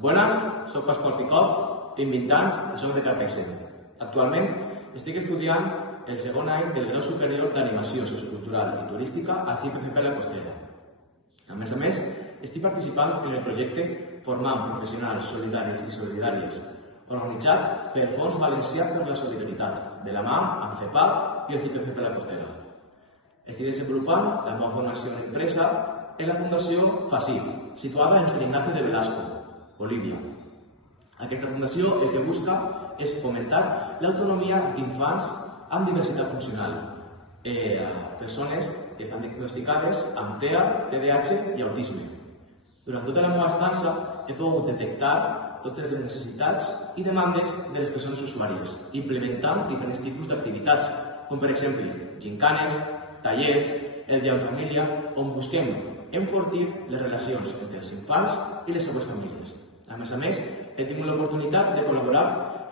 Buenas, soc Pasqual Picot, tinc 20 anys i soc de Carcaixent. Actualment estic estudiant el segon any del grau superior d'Animació Sociocultural i Turística al CIPFP La Costera. A més, estic participant en el projecte Formant Professionals Solidaris i Solidàries, organitzat pel Fons Valencià per la Solidaritat, de la mà amb CEPAL i el CIPFP La Costera. Estic desenvolupant la meva formació en empresa en la Fundació FACIF, situada en Sant Ignacio de Velasco, Bolívia. Aquesta fundació el que busca és fomentar l'autonomia d'infants amb diversitat funcional, persones que estan diagnosticades amb TEA, TDAH i autisme. Durant tota la meva estança he pogut detectar totes les necessitats i demandes de les persones usuàries, implementant diferents tipus d'activitats, com per exemple gincanes, tallers, el dia en família, on busquem enfortir les relacions entre els infants i les seues famílies. A més, he tingut l'oportunitat de col·laborar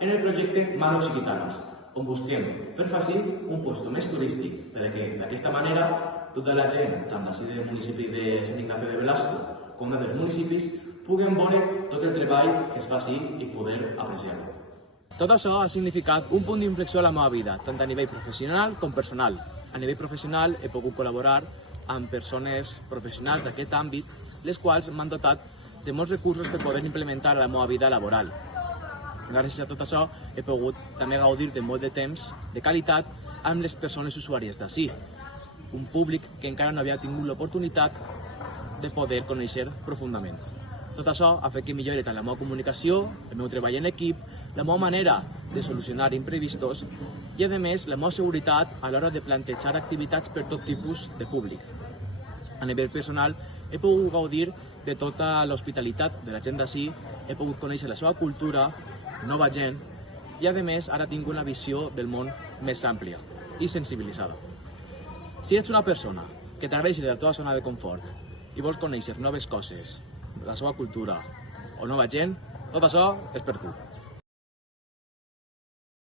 en el projecte Manos Chiquitanas, on busquem fer fàcil un lloc més turístic, perquè d'aquesta manera tota la gent, tant d'ací del municipi de Sant Ignacio de Velasco com d'altres municipis, puguin veure tot el treball que es fa així i poder apreciar-lo. Tot això ha significat un punt d'inflexió a la meva vida, tant a nivell professional com personal. A nivell professional he pogut col·laborar amb persones professionals d'aquest àmbit, les quals m'han dotat de molts recursos per poder implementar a la meva vida laboral. Gràcies a tot això he pogut també gaudir de molt de temps de qualitat amb les persones usuàries d'ací, un públic que encara no havia tingut l'oportunitat de poder conèixer profundament. Tot això ha fet que millori tant la meva comunicació, el meu treball en equip, la meva manera de solucionar imprevistos i, a més, la meva seguretat a l'hora de plantejar activitats per tot tipus de públic. A nivell personal, he pogut gaudir de tota l'hospitalitat de la gent d'ací, he pogut conèixer la seva cultura, nova gent, i, a més, ara tinc una visió del món més àmplia i sensibilitzada. Si ets una persona que t'agreix de la teva zona de confort i vols conèixer noves coses, la seva cultura o nova gent, tot això és per tu.